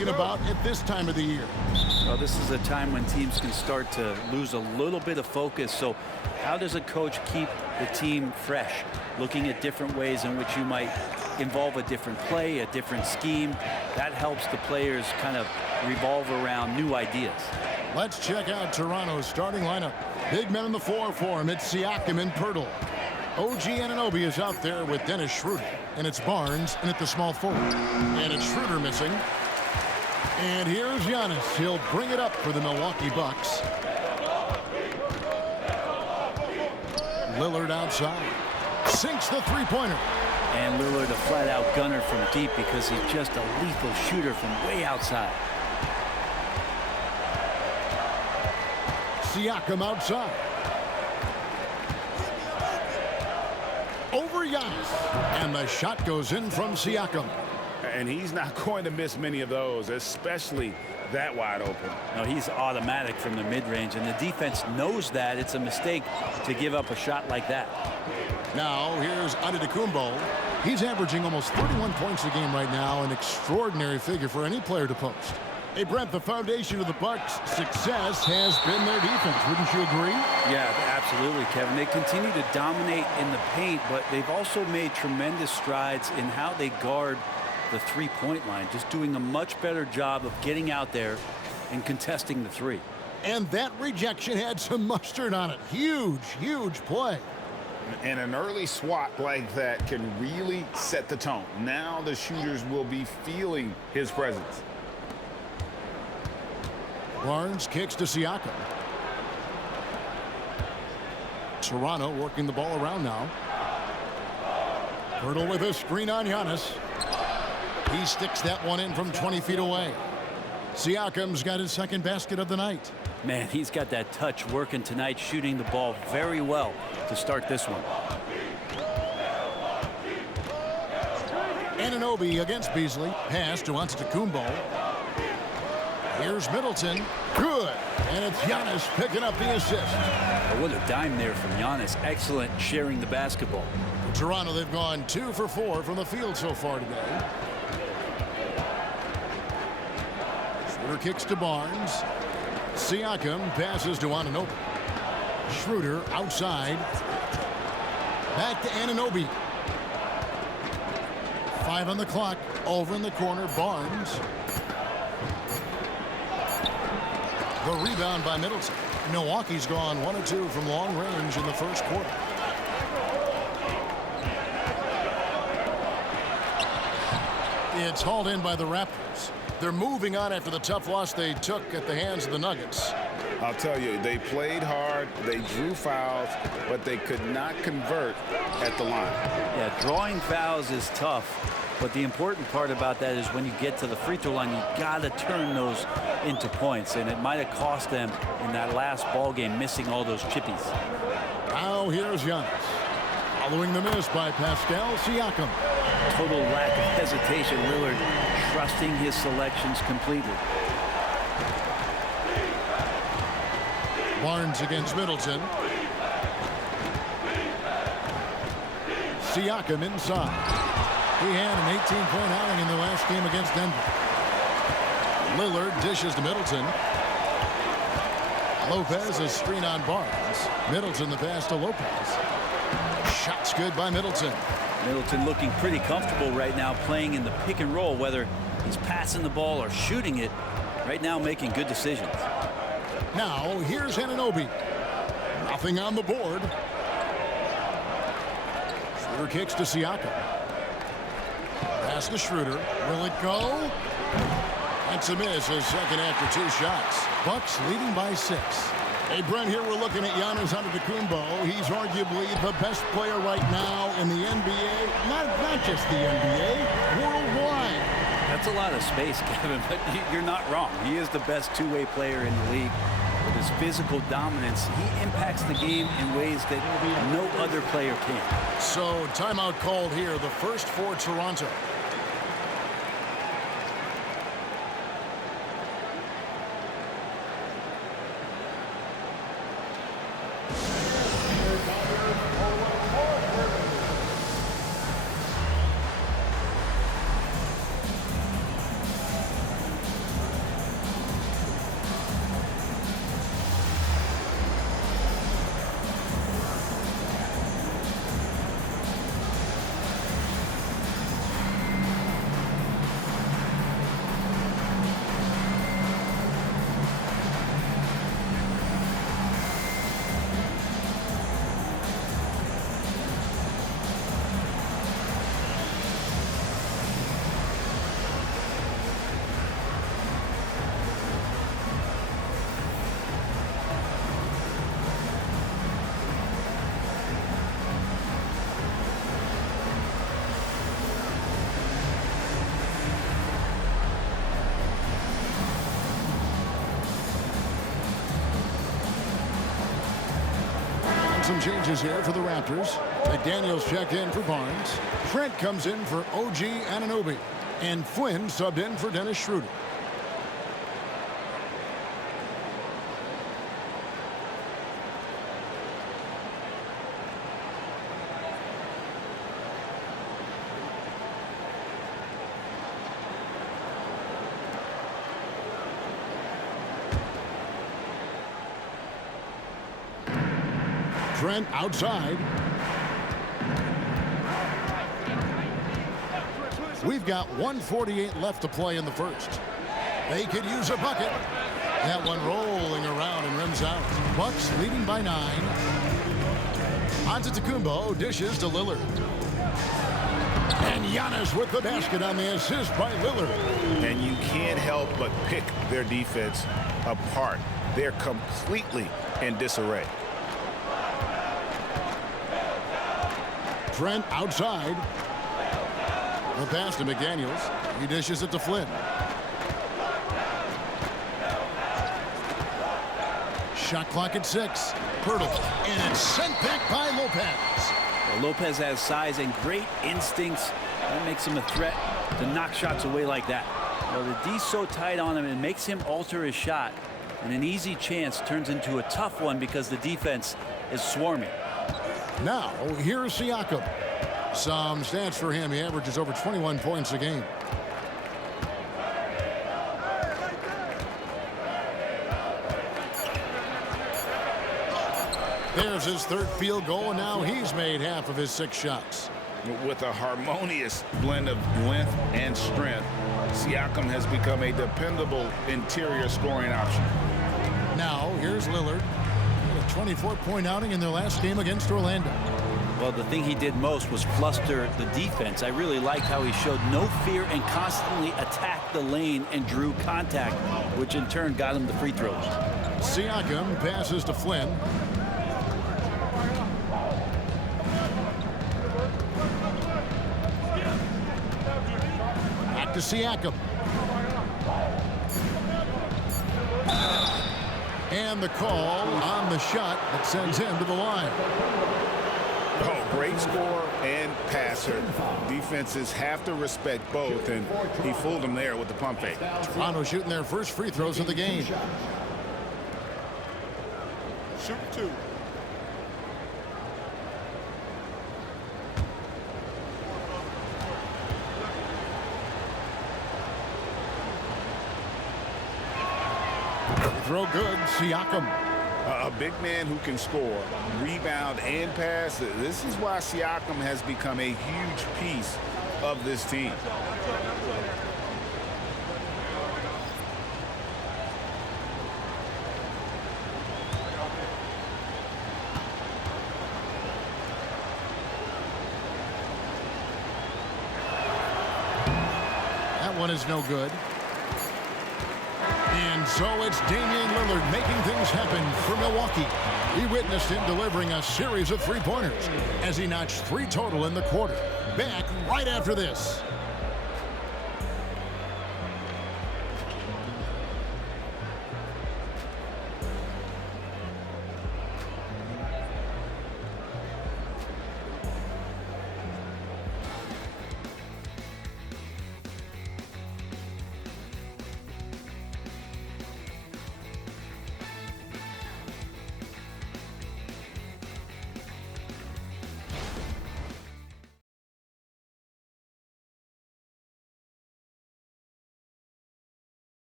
talking about at this time of the year? Well, this is a time when teams can start to lose a little bit of focus. So how does a coach keep the team fresh, looking at different ways in which you might involve a different play, a different scheme? That helps the players kind of revolve around new ideas. Let's check out Toronto's starting lineup. Big men in the 4 for him. It's Siakam and Pirtle. OG Anunoby is out there with Dennis Schroeder. And it's Barnes and at the small forward. And it's Schroeder missing. And here's Giannis. He'll bring it up for the Milwaukee Bucks. Lillard outside. Sinks the three-pointer. And Lillard a flat-out gunner from deep because he's just a lethal shooter from way outside. Siakam outside. Over Giannis. And the shot goes in from Siakam. And he's not going to miss many of those, especially that wide open. No, he's automatic from the mid-range, and the defense knows that it's a mistake to give up a shot like that. Now, here's Antetokounmpo. He's averaging almost 31 points a game right now, an extraordinary figure for any player to post. Hey, Brent, the foundation of the Bucks' success has been their defense. Wouldn't you agree? Yeah, absolutely, Kevin. They continue to dominate in the paint, but they've also made tremendous strides in how they guard the three-point line, just doing a much better job of getting out there and contesting the three. And that rejection had some mustard on it. Huge, huge play. And an early swat like that can really set the tone. Now the shooters will be feeling his presence. Barnes kicks to Siakam. Toronto working the ball around now. Pirtle with a screen on Giannis. He sticks that one in from 20 feet away. Siakam's got his second basket of the night. Man, he's got that touch working tonight, shooting the ball very well to start this one. Anunoby against Beasley. Pass to Antetokounmpo. Here's Middleton. Good. And it's Giannis picking up the assist. Oh, what a dime there from Giannis. Excellent sharing the basketball. For Toronto, they've gone 2 for 4 from the field so far today. Schroeder kicks to Barnes. Siakam passes to Anunoby. Schroeder outside. Back to Anunoby. 5 on the clock. Over in the corner, Barnes. The rebound by Middleton. Milwaukee's gone 1 of 2 from long range in the first quarter. It's hauled in by the Raptors. They're moving on after the tough loss they took at the hands of the Nuggets. I'll tell you, they played hard, they drew fouls, but they could not convert at the line. Yeah, drawing fouls is tough, but the important part about that is when you get to the free throw line, you got to turn those into points, and it might have cost them in that last ball game, missing all those chippies. Now here's Giannis. Following the miss by Pascal Siakam. Total lack of hesitation. Lillard trusting his selections completely. Barnes against Middleton. Siakam inside. He had an 18-point outing in the last game against Denver. Lillard dishes to Middleton. Lopez a screen on Barnes. Middleton the pass to Lopez. Shot's good by Middleton. Middleton looking pretty comfortable right now playing in the pick and roll, whether he's passing the ball or shooting it. Right now making good decisions. Now here's Anunoby. Nothing on the board. Schroeder kicks to Siakam. Pass to Schroeder. Will it go? That's a miss. His second after 2 shots. Bucks leading by 6. Hey, Brent, here we're looking at Giannis Antetokounmpo. He's arguably the best player right now in the NBA. Not just the NBA, worldwide. That's a lot of space, Kevin, but you're not wrong. He is the best two-way player in the league. With his physical dominance, he impacts the game in ways that no other player can. So, timeout called here, the first for Toronto. Some changes here for the Raptors. McDaniels checked in for Barnes. Trent comes in for OG Anunoby. And Flynn subbed in for Dennis Schroeder. Trent outside. We've got 1:48 left to play in the first. They could use a bucket. That one rolling around and rims out. Bucks leading by 9. Antetokounmpo dishes to Lillard. And Giannis with the basket on the assist by Lillard. And you can't help but pick their defense apart. They're completely in disarray. Trent outside. The pass to McDaniels. He dishes it to Flynn. Shot clock at 6. Hurdle. And it's sent back by Lopez. Well, Lopez has size and great instincts. That makes him a threat to knock shots away like that. Well, the D's so tight on him, it makes him alter his shot. And an easy chance turns into a tough one because the defense is swarming. Now, here's Siakam. Some stats for him. He averages over 21 points a game. There's his third field goal, and now he's made half of his 6 shots. With a harmonious blend of length and strength, Siakam has become a dependable interior scoring option. Now, here's Lillard. A 24-point outing in their last game against Orlando. Well, the thing he did most was fluster the defense. I really liked how he showed no fear and constantly attacked the lane and drew contact, which in turn got him the free throws. Siakam passes to Flynn. Back to Siakam. And the call on the shot that sends him to the line. Oh, great scorer and passer. Defenses have to respect both, and he fooled them there with the pump fake. Toronto shooting their first free throws of the game. Shoot 2. Throw good, Siakam. A big man who can score, rebound, and pass. This is why Siakam has become a huge piece of this team. That one is no good. And so it's Damian Lillard making things happen for Milwaukee. We witnessed him delivering a series of three-pointers as he notched 3 total in the quarter. Back right after this.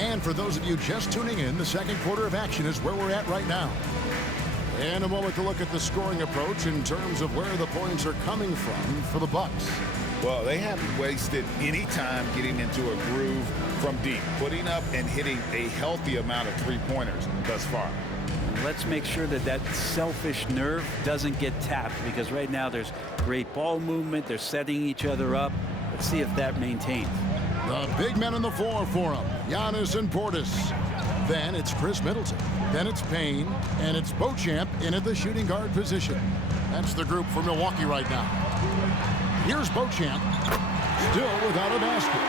And for those of you just tuning in, the second quarter of action is where we're at right now. And a moment to look at the scoring approach in terms of where the points are coming from for the Bucks. Well, they haven't wasted any time getting into a groove from deep, putting up and hitting a healthy amount of three-pointers thus far. Let's make sure that that selfish nerve doesn't get tapped, because right now there's great ball movement. They're setting each other up. Let's see if that maintains. The big men on the floor for him, Giannis and Portis. Then it's Chris Middleton. Then it's Payne. And it's Beauchamp in at the shooting guard position. That's the group for Milwaukee right now. Here's Beauchamp, still without a basket.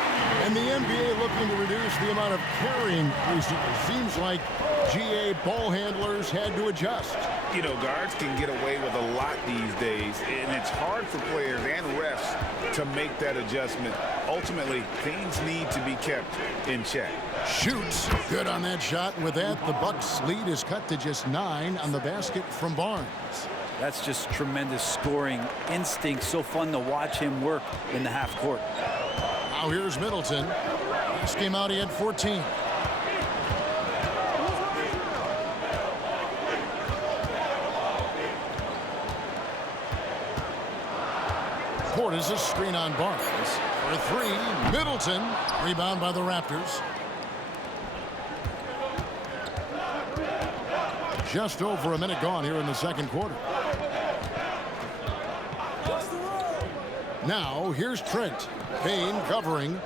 And the NBA looking to reduce the amount of carrying recently. Seems like GA ball handlers had to adjust. You know, guards can get away with a lot these days, and it's hard for players and refs to make that adjustment. Ultimately, things need to be kept in check. Shoots. Good on that shot. And with that, the Bucks lead is cut to just 9 on the basket from Barnes. That's just tremendous scoring instinct. So fun to watch him work in the half court. Now here's Middleton. Last game out, he had 14. Portis' screen on Barnes. For 3, Middleton. Rebound by the Raptors. Just over a minute gone here in the second quarter. Now, here's Trent. Payne covering.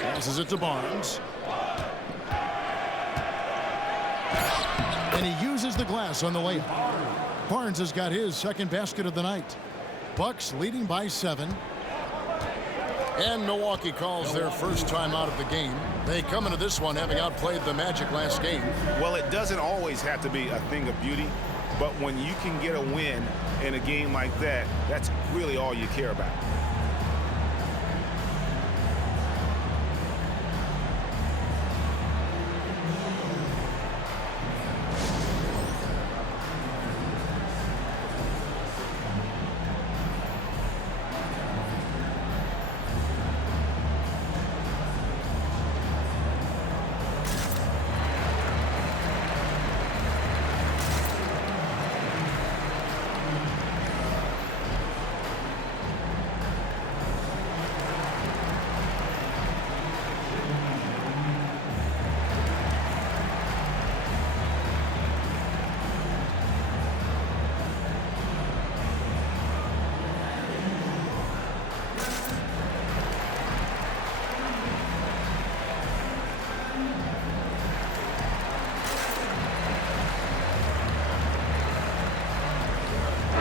Passes it to Barnes. And he uses the glass on the layup. Barnes has got his second basket of the night. Bucks leading by 7. And Milwaukee calls their first time out of the game. They come into this one having outplayed the Magic last game. Well, it doesn't always have to be a thing of beauty, but when you can get a win in a game like that, that's really all you care about.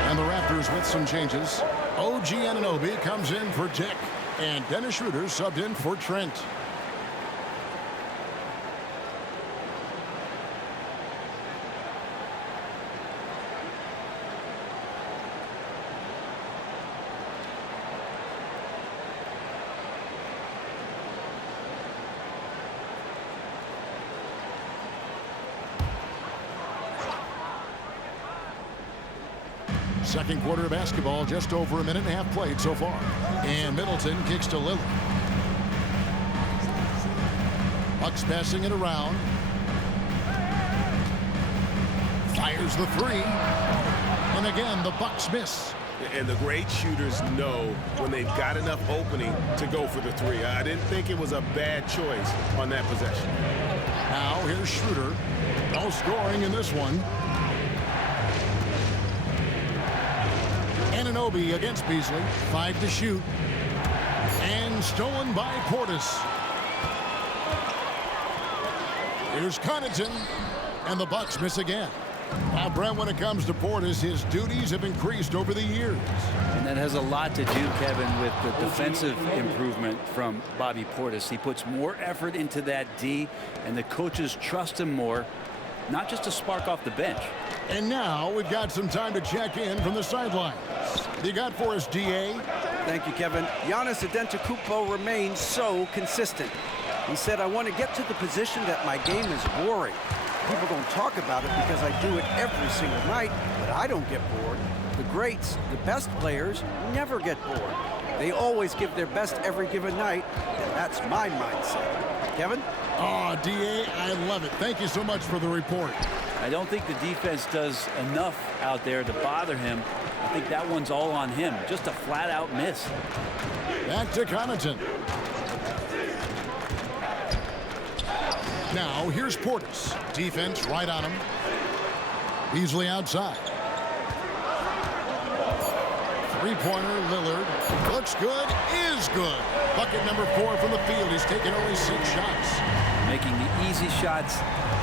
And the Raptors with some changes. OG Anunoby comes in for Dick. And Dennis Schroeder subbed in for Trent. Second quarter of basketball, just over a minute and a half played so far. And Middleton kicks to Lillard. Bucks passing it around. Fires the 3. And again, the Bucks miss. And the great shooters know when they've got enough opening to go for the 3. I didn't think it was a bad choice on that possession. Now here's Schroeder. No scoring in this one. Anunoby against Beasley. 5 to shoot. And stolen by Portis. Here's Connaughton. And the Bucks miss again. Now, Brent, when it comes to Portis, his duties have increased over the years. And that has a lot to do, Kevin, with the defensive improvement from Bobby Portis. He puts more effort into that D, and the coaches trust him more, not just to spark off the bench. And now we've got some time to check in from the sidelines. You got for us, DA? Thank you, Kevin. Giannis Antetokounmpo remains so consistent. He said, I want to get to the position that my game is boring. People don't talk about it because I do it every single night, but I don't get bored. The greats, the best players, never get bored. They always give their best every given night, and that's my mindset. Kevin? Oh, DA, I love it. Thank you so much for the report. I don't think the defense does enough out there to bother him. I think that one's all on him. Just a flat-out miss. Back to Connaughton. Now, here's Portis. Defense right on him. Beasley outside. Three-pointer, Lillard. Looks good, is good. Bucket number 4 from the field. He's taken only 6 shots. Making the easy shots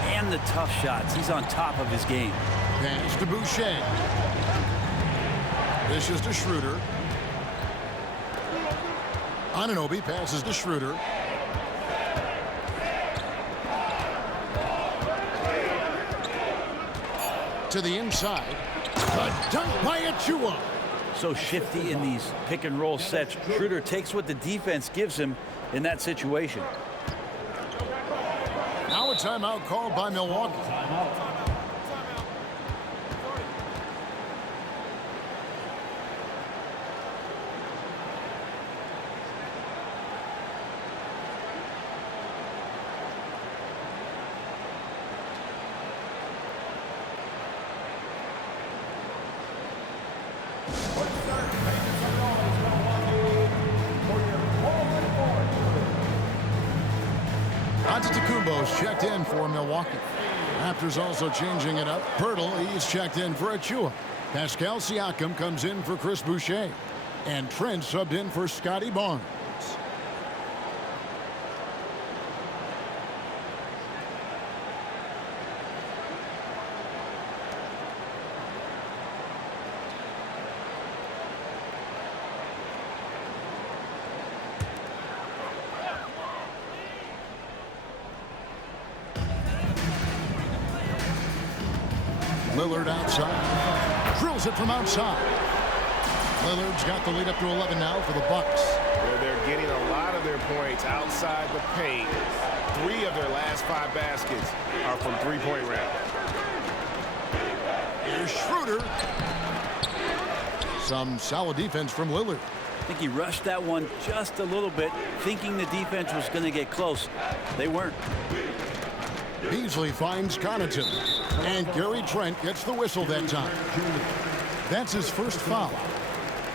and the tough shots. He's on top of his game. Pass to Boucher. This is to Schroeder. Anunoby passes to Schroeder. To the inside. A dunk by Achua. So shifty in these pick and roll sets. Schroeder takes what the defense gives him in that situation. Now a timeout called by Milwaukee. Antetokounmpo's checked in for Milwaukee. Raptors also changing it up. Pirtle, he's checked in for Achua. Pascal Siakam comes in for Chris Boucher. And Trent subbed in for Scotty Barnes. Lillard outside. Drills it from outside. Lillard's got the lead up to 11 now for the Bucks. Where they're getting a lot of their points outside the paint. 3 of their last 5 baskets are from three-point range. Here's Schroeder. Some solid defense from Lillard. I think he rushed that one just a little bit, thinking the defense was going to get close. They weren't. Beasley finds Connaughton. And Gary Trent gets the whistle that time. That's his first foul.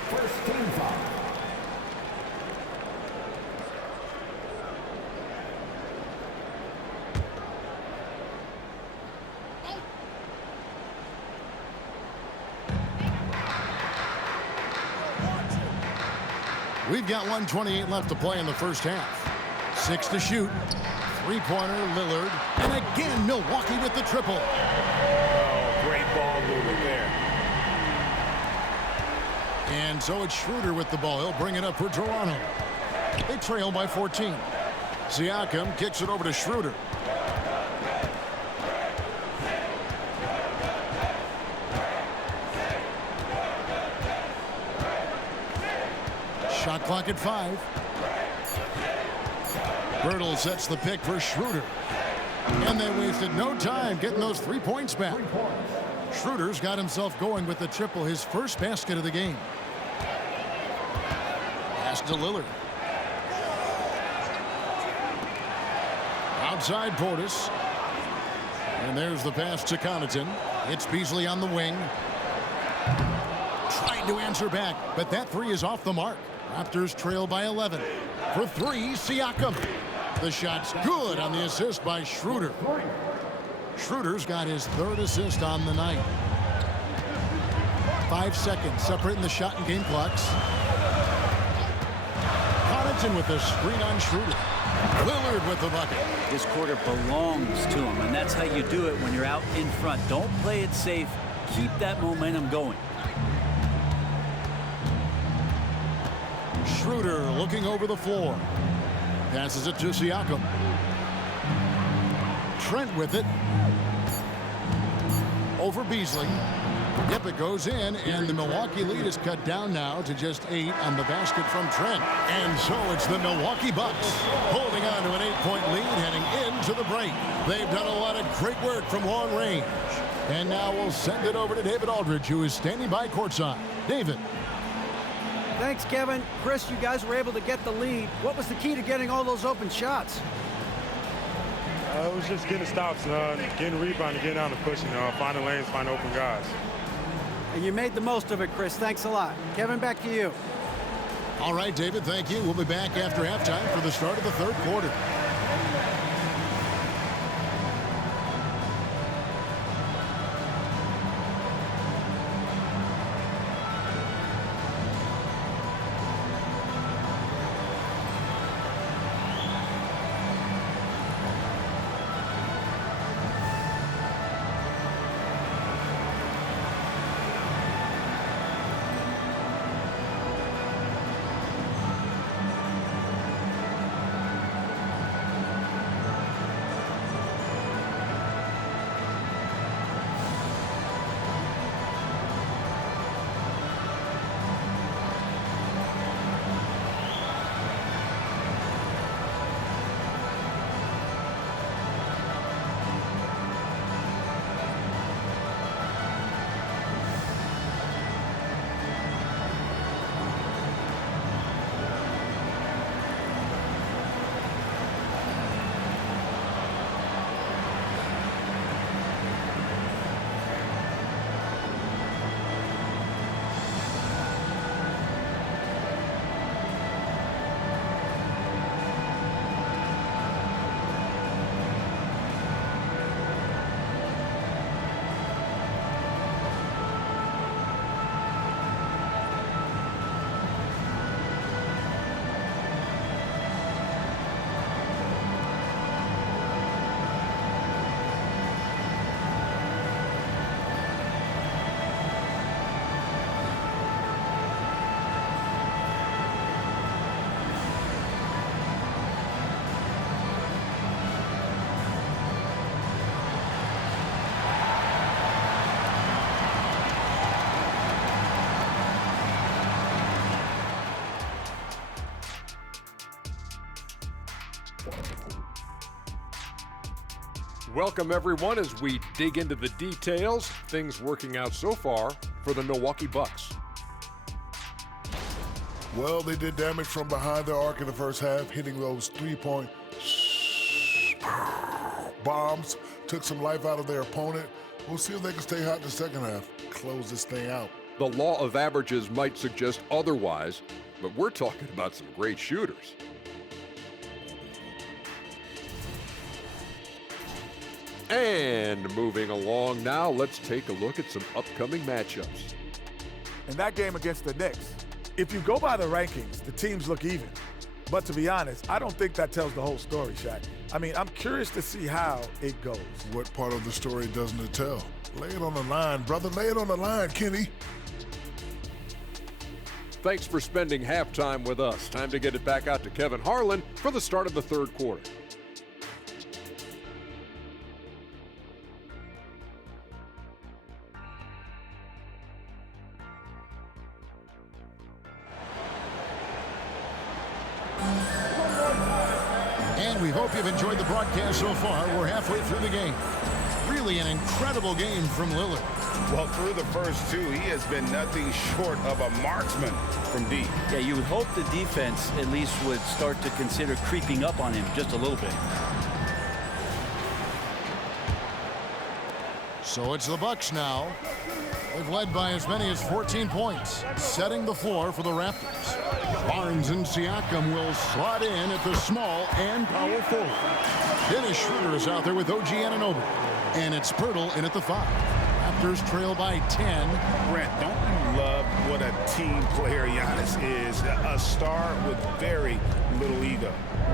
First team foul. We've got 1:28 left to play in the first half. 6 to shoot. Three-pointer, Lillard. And again, Milwaukee with the triple. Oh, great ball movement there. And so it's Schroeder with the ball. He'll bring it up for Toronto. They trail by 14. Siakam kicks it over to Schroeder. Shot clock at 5. Birtle sets the pick for Schroeder. And they wasted no time getting those 3 points back. Schroeder's got himself going with the triple, his first basket of the game. Pass to Lillard. Outside Portis. And there's the pass to Connaughton. It's Beasley on the wing. Trying to answer back, but that 3 is off the mark. Raptors trail by 11. For 3, Siakam. The shot's good on the assist by Schroeder. Schroeder's got his 3rd assist on the night. 5 seconds separating the shot and game clocks. Connaughton with the screen on Schroeder. Lillard with the bucket. This quarter belongs to him, and that's how you do it when you're out in front. Don't play it safe. Keep that momentum going. Schroeder looking over the floor. Passes it to Siakam. Trent with it. Over Beasley. Yep, it goes in, and the Milwaukee lead is cut down now to just 8 on the basket from Trent. And so it's the Milwaukee Bucks holding on to an 8-point lead heading into the break. They've done a lot of great work from long range. And now we'll send it over to David Aldridge, who is standing by courtside. David. Thanks, Kevin. Chris, you guys were able to get the lead. What was the key to getting all those open shots? It was just getting stops, getting rebound, getting out and pushing, finding lanes, finding open guys. And you made the most of it, Chris. Thanks a lot. Kevin, back to you. All right, David, thank you. We'll be back after halftime for the start of the 3rd quarter. Welcome, everyone, as we dig into the details. Things working out so far for the Milwaukee Bucks. Well, they did damage from behind their arc in the first half, hitting those three-point bombs, took some life out of their opponent. We'll see if they can stay hot in the second half, close this thing out. The law of averages might suggest otherwise, but we're talking about some great shooters. And moving along now, let's take a look at some upcoming matchups. In that game against the Knicks, if you go by the rankings, the teams look even. But to be honest, I don't think that tells the whole story, Shaq. I mean, I'm curious to see how it goes. What part of the story doesn't it tell? Lay it on the line, brother. Lay it on the line, Kenny. Thanks for spending halftime with us. Time to get it back out to Kevin Harlan for the start of the third quarter. And we hope you've enjoyed the broadcast so far. We're halfway through the game. Really an incredible game from Lillard. Well, through the first two, he has been nothing short of a marksman from deep. Yeah, you would hope the defense at least would start to consider creeping up on him just a little bit. So it's the Bucks now. They've led by as many as 14 points, setting the floor for the Raptors. Barnes and Siakam will slot in at the small and power forward. Dennis Schroeder is out there with OG Anunoby. And it's Pirtle in at the 5. Raptors trail by 10. Brent, don't you love what a team player Giannis is? A star with very little ego.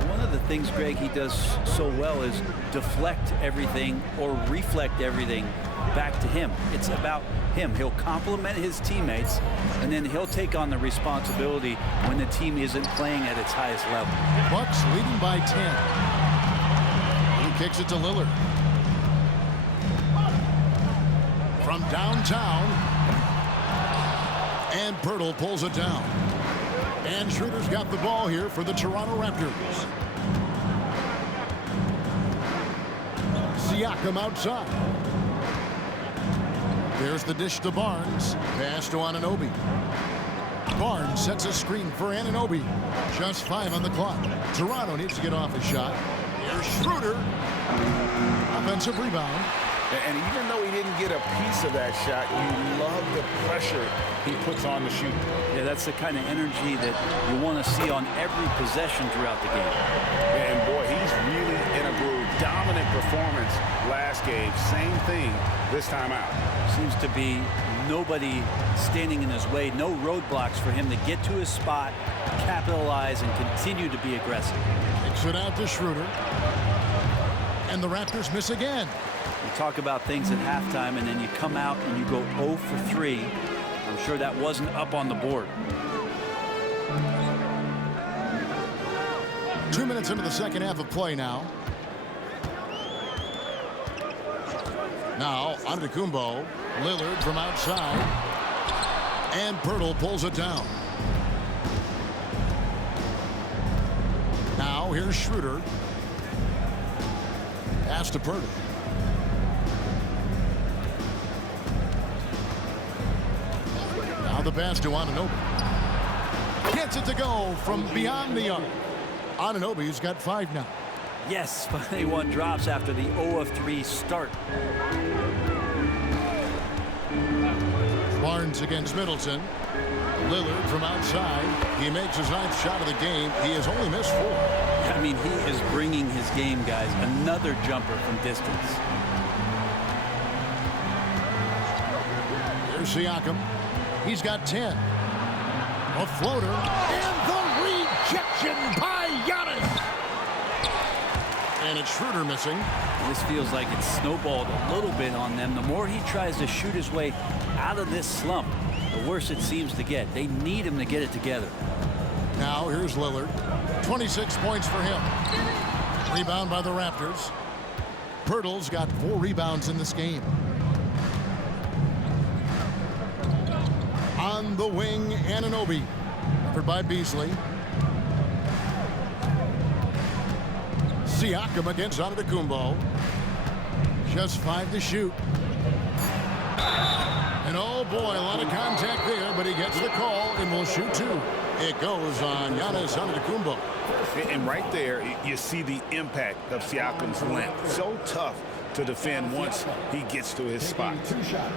One of the things, Greg, he does so well is deflect everything or reflect everything back to him. It's about him. He'll compliment his teammates, and then he'll take on the responsibility when the team isn't playing at its highest level. Bucks leading by 10. He kicks it to Lillard. From downtown, and Pirtle pulls it down. And Schroeder's got the ball here for the Toronto Raptors. Siakam outside. There's the dish to Barnes. Pass to Anunoby. Barnes sets a screen for Anunoby. Just 5 on the clock. Toronto needs to get off a shot. Here's Schroeder. Offensive rebound. And even though he didn't get a piece of that shot, you love the pressure he puts on the shooter. Yeah, that's the kind of energy that you want to see on every possession throughout the game. And boy, he's really in a groove. Dominant performance last game. Same thing this time out. Seems to be nobody standing in his way. No roadblocks for him to get to his spot, capitalize, and continue to be aggressive. Kicks it out to Schroeder. And the Raptors miss again. You talk about things at halftime, and then you come out and you go 0 for 3. I'm sure that wasn't up on the board. 2 minutes into the second half of play now. Now, Antetokounmpo. Lillard from outside. And Pirtle pulls it down. Now, here's Schroeder. Pass to Pirtle. Now the pass to Anunoby. Gets it to go from beyond the arc. Anunoby's got 5 now. Yes, finally one drops after the 0 of 3 start. Barnes against Middleton. Lillard from outside. He makes his 9th shot of the game. He has only missed 4. I mean, he is bringing his game, guys. Another jumper from distance. Here's Siakam. He's got 10. A floater. And the rejection by Giannis. And it's Schroeder missing. This feels like it's snowballed a little bit on them. The more he tries to shoot his way out of this slump, the worse it seems to get. They need him to get it together. Now here's Lillard. 26 points for him. Rebound by the Raptors. Pirtle's got 4 rebounds in this game. On the wing, Anunoby. Covered by Beasley. Siakam against Antetokounmpo. Just 5 to shoot. And oh boy, a lot of contact there, but he gets the call and will shoot 2. It goes on Giannis Antetokounmpo. And right there, you see the impact of Siakam's length. So tough to defend once he gets to his spot. 2 shots.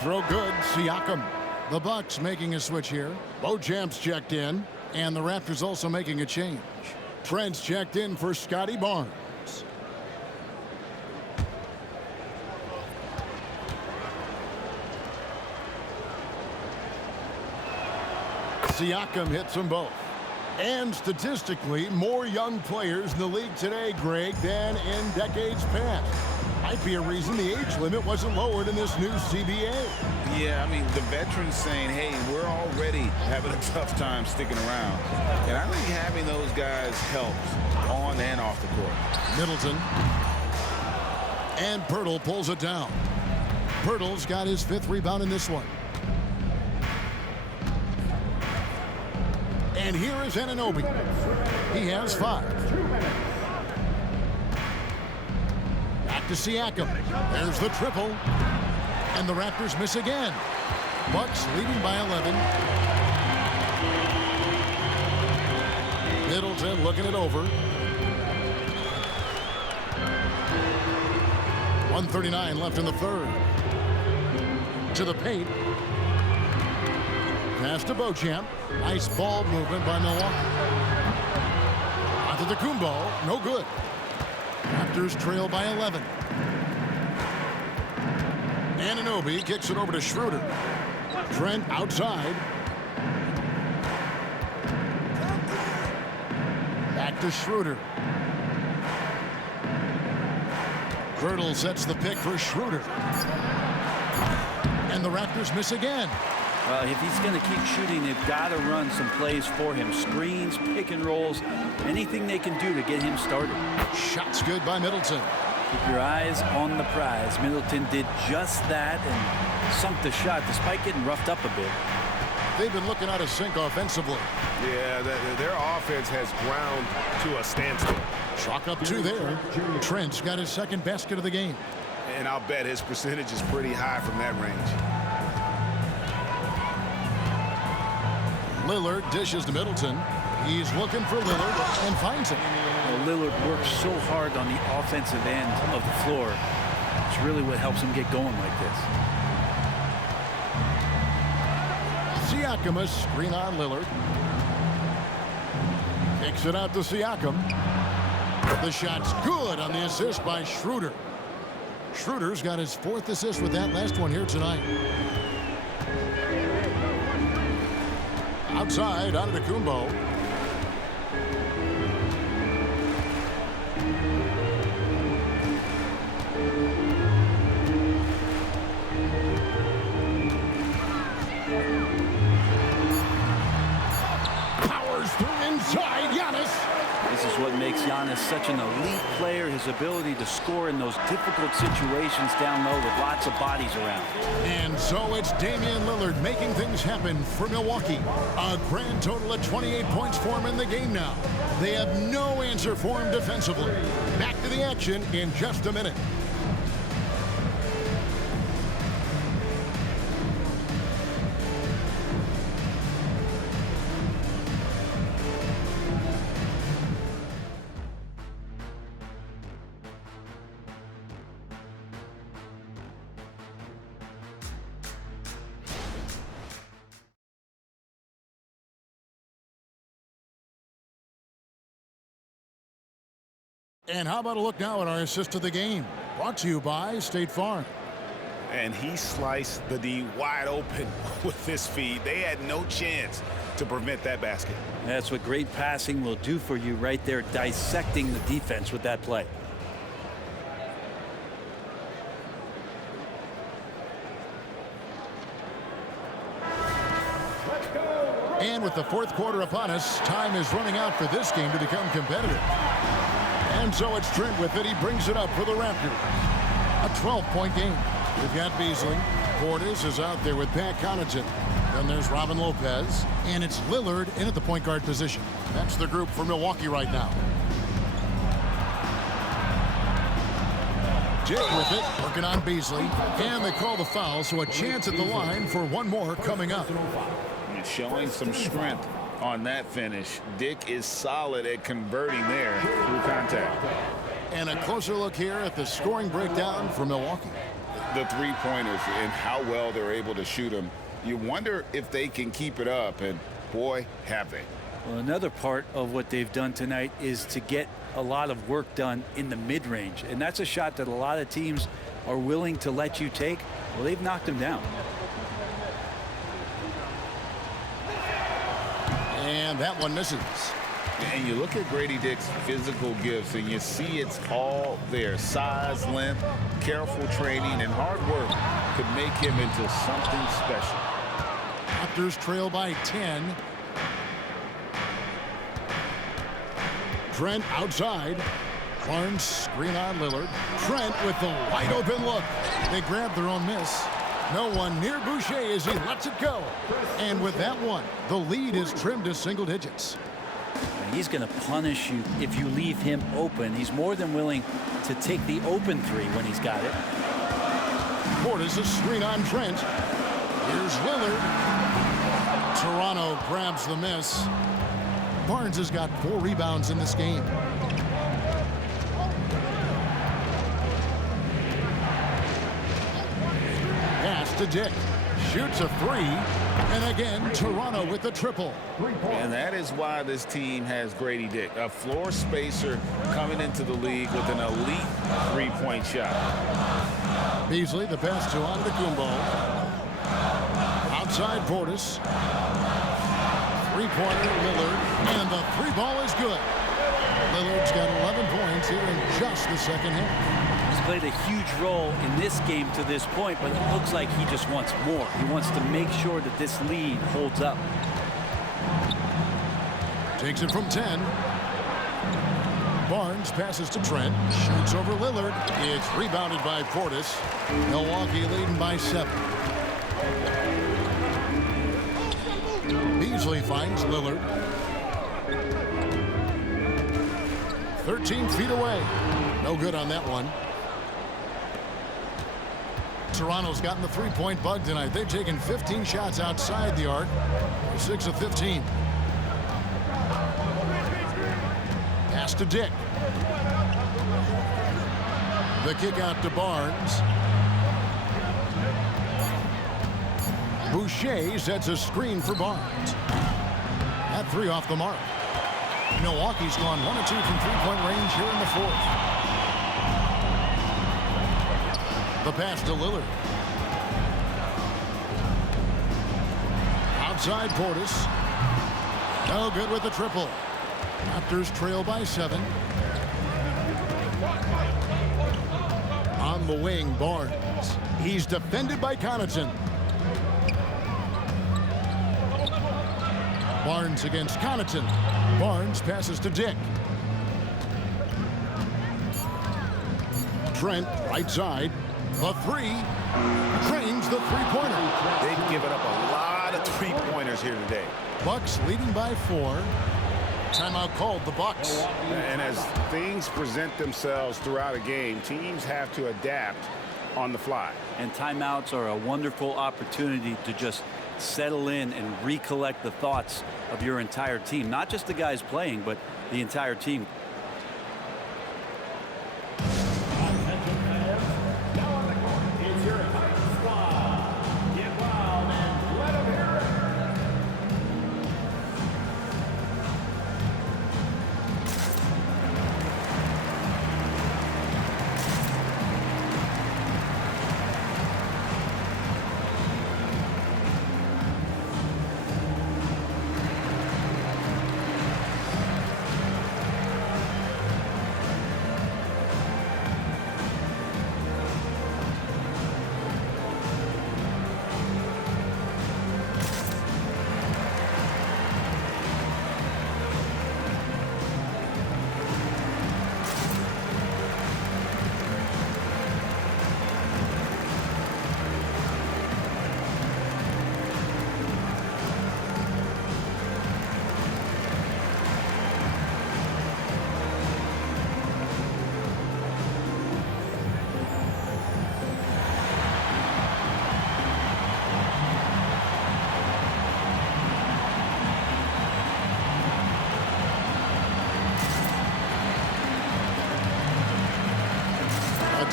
Throw good, Siakam. The Bucks making a switch here. Beauchamp's checked in, and the Raptors also making a change. Trent's checked in for Scotty Barnes. Siakam hits them both. And statistically, more young players in the league today, Greg, than in decades past. Might be a reason the age limit wasn't lowered in this new CBA. Yeah, I mean, the veterans saying, hey, we're already having a tough time sticking around. And I think having those guys helps on and off the court. Middleton. And Pirtle pulls it down. Pirtle's got his 5th rebound in this one. And here is Anunoby. He has 5. Back to Siakam. There's the triple. And the Raptors miss again. Bucks leading by 11. Middleton looking it over. 1:39 left in the 3rd. To the paint. Pass to Beauchamp. Nice ball movement by Milwaukee. Antetokounmpo, no good. Raptors trail by 11. Anunoby kicks it over to Schroeder. Trent outside. Back to Schroeder. Pirtle sets the pick for Schroeder. And the Raptors miss again. Well, if he's going to keep shooting, they've got to run some plays for him. Screens, pick and rolls, anything they can do to get him started. Shots good by Middleton. Keep your eyes on the prize. Middleton did just that and sunk the shot despite getting roughed up a bit. They've been looking out of sync offensively. Yeah, their offense has ground to a standstill. Chalk up 2 there. Trent's got his 2nd basket of the game. And I'll bet his percentage is pretty high from that range. Lillard dishes to Middleton. He's looking for Lillard and finds him. Well, Lillard works so hard on the offensive end of the floor. It's really what helps him get going like this. Siakam, a screen on Lillard. Kicks it out to Siakam. The shot's good on the assist by Schroeder. Schroeder's got his 4th assist with that last one here tonight. Outside, Antetokounmpo. Powers through inside, Giannis. This is what makes Giannis such an elite player, his ability to score in those difficult situations down low with lots of bodies around. And so it's Damian Lillard making things happen for Milwaukee. A grand total of 28 points for him in the game now. They have no answer for him defensively. Back to the action in just a minute. And how about a look now at our assist of the game? Brought to you by State Farm. And he sliced the D wide open with this feed. They had no chance to prevent that basket. That's what great passing will do for you right there, dissecting the defense with that play. And with the fourth quarter upon us, time is running out for this game to become competitive. And so it's Trent with it. He brings it up for the Raptors. A 12-point game. We've got Beasley. Portis is out there with Pat Connaughton. Then there's Robin Lopez. And it's Lillard in at the point guard position. That's the group for Milwaukee right now. Dick with it, working on Beasley. And they call the foul, so a chance at the line for one more coming up. Showing some strength on that finish. Dick is solid at converting there through contact. And a closer look here at the scoring breakdown for Milwaukee. The three-pointers and how well they're able to shoot them. You wonder if they can keep it up, and boy, have they. Well, another part of what they've done tonight is to get a lot of work done in the mid-range, and that's a shot that a lot of teams are willing to let you take. Well, they've knocked them down. And that one misses. And you look at Grady Dick's physical gifts, and you see it's all there. Size, length, careful training, and hard work could make him into something special. Raptors trail by 10. Trent outside. Barnes screen on Lillard. Trent with the wide open look. They grab their own miss. No one near Boucher as he lets it go. And with that one, the lead is trimmed to single digits. He's going to punish you if you leave him open. He's more than willing to take the open three when he's got it. Portis a screen on Trent. Here's Lillard. Toronto grabs the miss. Barnes has got 4 rebounds in this game. Pass to Dick. Shoots a 3. And again, Toronto with the triple. And that is why this team has Grady Dick, a floor spacer coming into the league with an elite three-point shot. Beasley, the pass to Antetokounmpo. Outside Portis. Three-pointer Lillard, and the three ball is good. Lillard's got 11 points here in just the second half. He's played a huge role in this game to this point, but it looks like he just wants more. He wants to make sure that this lead holds up. Takes it from 10. Barnes passes to Trent, shoots over Lillard. It's rebounded by Portis. Milwaukee leading by 7. Beasley finds Lillard. 13 feet away. No good on that one. Toronto's gotten the three-point bug tonight. They've taken 15 shots outside the arc. 6 of 15. Pass to Dick. The kick out to Barnes. Boucher sets a screen for Barnes. That 3 off the mark. Milwaukee's gone 1 of 2 from three-point range here in the 4th. The pass to Lillard. Outside Portis. No good with the triple. Raptors trail by 7. On the wing, Barnes. He's defended by Connaughton. Barnes against Connaughton. Barnes passes to Dick. Trent, right side. The 3. Drains the three-pointer. They've given up a lot of three-pointers here today. Bucks leading by 4. Timeout called the Bucks. And as things present themselves throughout a game, teams have to adapt on the fly. And timeouts are a wonderful opportunity to just settle in and recollect the thoughts of your entire team. Not just the guys playing, but the entire team.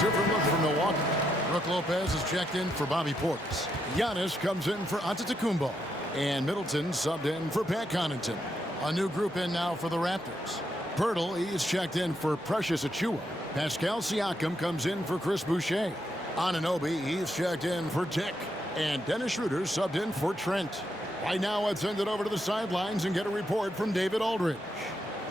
different look for Milwaukee. Brook Lopez is checked in for Bobby Portis. Giannis comes in for Antetokounmpo. And Middleton subbed in for Pat Connaughton. A new group in now for the Raptors. Pirtle, he's checked in for Precious Achiuwa. Pascal Siakam comes in for Chris Boucher. Anunoby, he's checked in for Dick. And Dennis Schroeder subbed in for Trent. Right now, let's send it over to the sidelines and get a report from David Aldridge.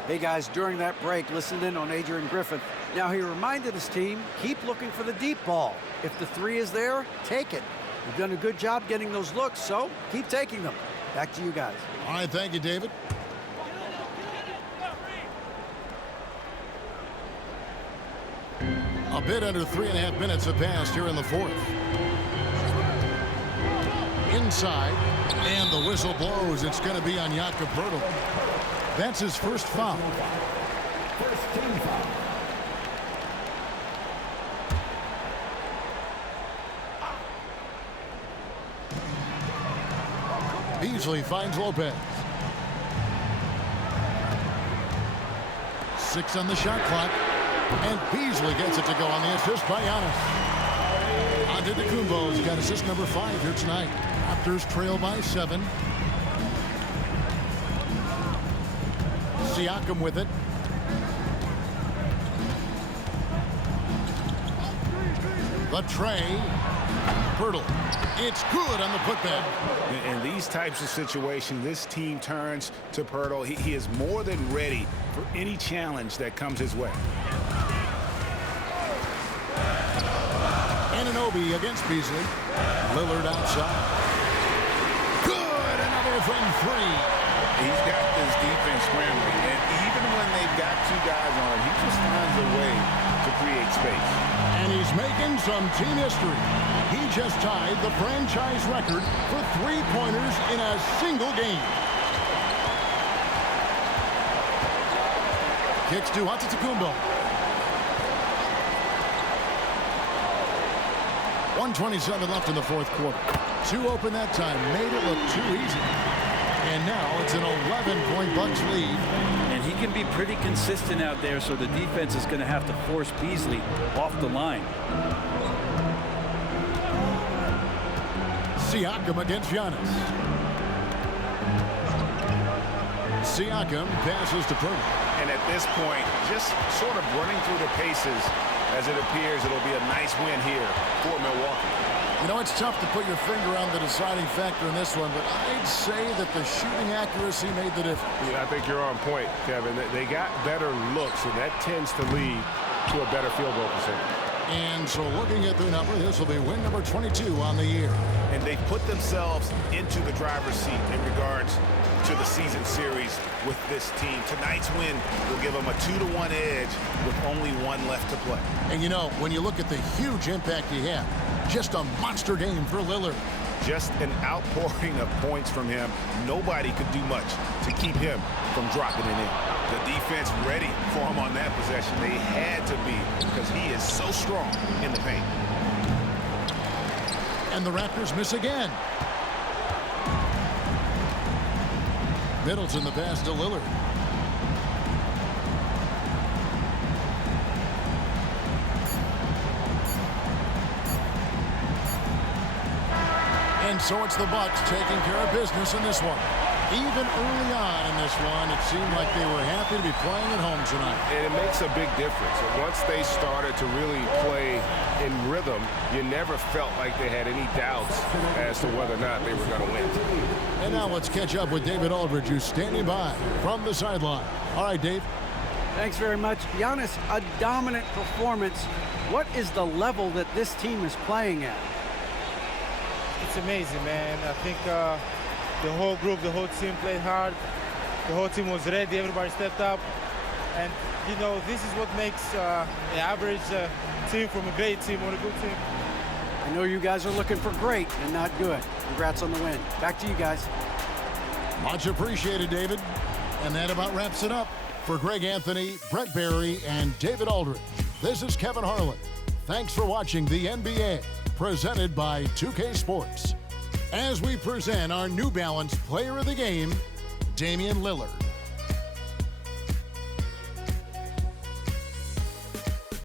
Hey guys, during that break, listened in on Adrian Griffin. Now he reminded his team, keep looking for the deep ball. If the three is there, take it. You've done a good job getting those looks, so keep taking them. Back to you guys. All right, thank you, David. A bit under 3.5 minutes have passed here in the fourth. Inside, and the whistle blows. It's going to be on Jakob Poeltl. That's his first foul. First team foul. Beasley finds Lopez. 6 on the shot clock. And Beasley gets it to go on the assist by Giannis. Antetokounmpo's got assist number 5 here tonight. Raptors trail by 7. Siakam with it. The tray. Poeltl. It's good on the putback. In these types of situations, this team turns to Poeltl. He is more than ready for any challenge that comes his way. Anunoby against Beasley. Lillard outside. Good. Another from 3. He's got this defense scrambling, and even when they've got 2 guys on him, he just finds a way to create space. And he's making some team history. He just tied the franchise record for 3-pointers in a single game. Kicks to Antetokounmpo. 1:27 left in the fourth quarter. 2 open that time. Made it look too easy. And now it's an 11-point Bucks lead. And he can be pretty consistent out there, so the defense is going to have to force Beasley off the line. Siakam against Giannis. Siakam passes to Poeltl. And at this point, just sort of running through the paces, as it appears it'll be a nice win here for Milwaukee. You know, it's tough to put your finger on the deciding factor in this one, but I'd say that the shooting accuracy made the difference. Yeah, I think you're on point, Kevin. They got better looks, and that tends to lead to a better field goal percentage. And so looking at their number, this will be win number 22 on the year. And they put themselves into the driver's seat in regards to the season series with this team. Tonight's win will give them a 2-1 edge with only 1 left to play. And you know, when you look at the huge impact he had, just a monster game for Lillard. Just an outpouring of points from him. Nobody could do much to keep him from dropping it in. The defense ready for him on that possession. They had to be, because he is so strong in the paint. And the Raptors miss again. Middleton the pass to Lillard. And so it's the Bucks taking care of business in this one. Even early on in this one, it seemed like they were happy to be playing at home tonight. And it makes a big difference. And once they started to really play in rhythm, you never felt like they had any doubts as to whether or not they were going to win. And now let's catch up with David Aldridge, who's standing by from the sideline. All right, Dave. Thanks very much. Giannis, a dominant performance. What is the level that this team is playing at? It's amazing, man. I think the whole group, the whole team played hard. The whole team was ready. Everybody stepped up. And, you know, this is what makes an average team from a great team or a good team. I know you guys are looking for great and not good. Congrats on the win. Back to you guys. Much appreciated, David. And that about wraps it up. For Greg Anthony, Brett Barry, and David Aldridge, this is Kevin Harlan. Thanks for watching the NBA, presented by 2K Sports. As we present our New Balance Player of the Game, Damian Lillard.